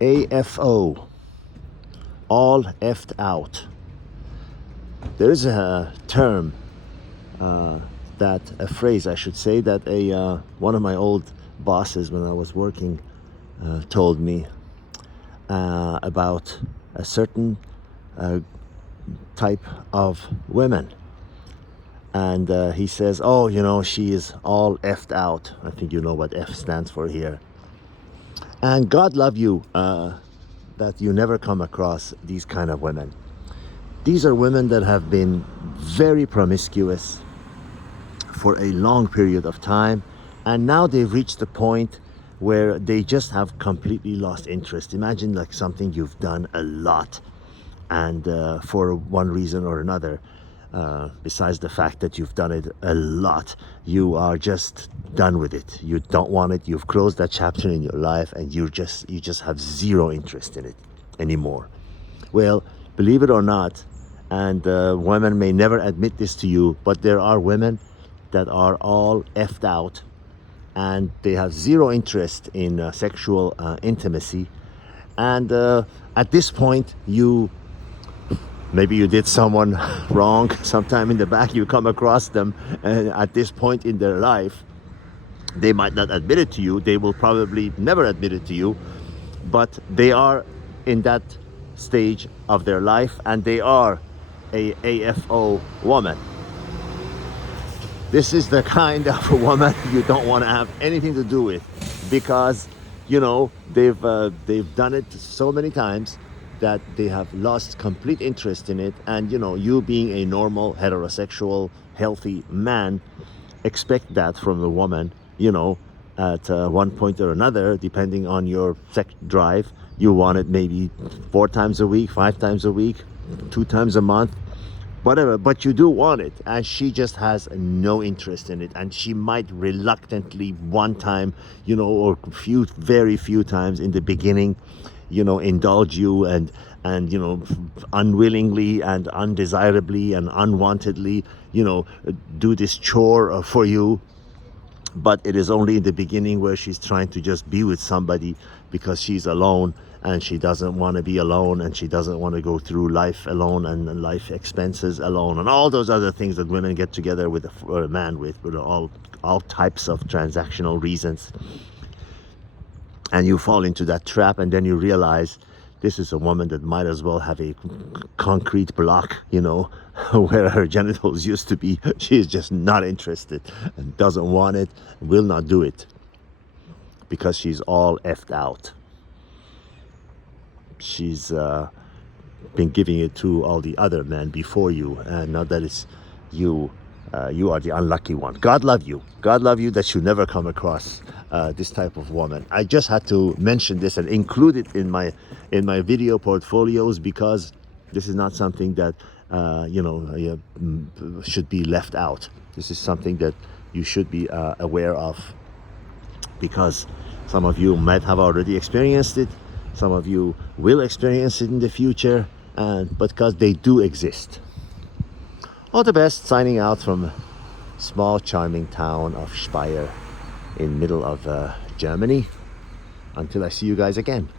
AFO, all effed out. There is a term, that a phrase I should say, that one of my old bosses when I was working told me about a certain type of women. And he says, oh, she is all effed out. I think you know what F stands for here. And God love you that you never come across these kind of women. These are women that have been very promiscuous for a long period of time, and now they've reached the point where they just have completely lost interest. Imagine like something you've done a lot, and for one reason or another, besides the fact that you've done it a lot, you are just done with it. You don't want it. You've closed that chapter in your life, and you just have zero interest in it anymore. Well, believe it or not, and women may never admit this to you, but there are women that are all effed out, and they have zero interest in sexual intimacy. And at this point, maybe you did someone wrong sometime in the back, you come across them, and at this point in their life, they might not admit it to you. They will probably never admit it to you, but they are in that stage of their life, and they are a AFO woman. This is the kind of a woman you don't want to have anything to do with, because they've done it so many times that they have lost complete interest in it. And you being a normal heterosexual healthy man, expect that from a woman. At one point or another, depending on your sex drive, you want it maybe 4 times a week, 5 times a week, 2 times a month, whatever, but you do want it. And she just has no interest in it, and she might reluctantly one time, or very few times in the beginning, indulge you, and unwillingly and undesirably and unwantedly, do this chore for you. But it is only in the beginning, where she's trying to just be with somebody because she's alone, and she doesn't want to be alone, and she doesn't want to go through life alone, and life expenses alone, and all those other things that women get together with a man with all types of transactional reasons. And you fall into that trap, and then you realize this is a woman that might as well have a concrete block, where her genitals used to be. She is just not interested and doesn't want it, will not do it, because she's all effed out. She's been giving it to all the other men before you, and now that it's you, you are the unlucky one. God love you. God love you that you never come across this type of woman. I just had to mention this and include it in my video portfolios, because this is not something that should be left out. This is something that you should be aware of, because some of you might have already experienced it. Some of you will experience it in the future, but because they do exist. All the best. Signing out from small charming town of Speyer in middle of Germany. Until I see you guys again.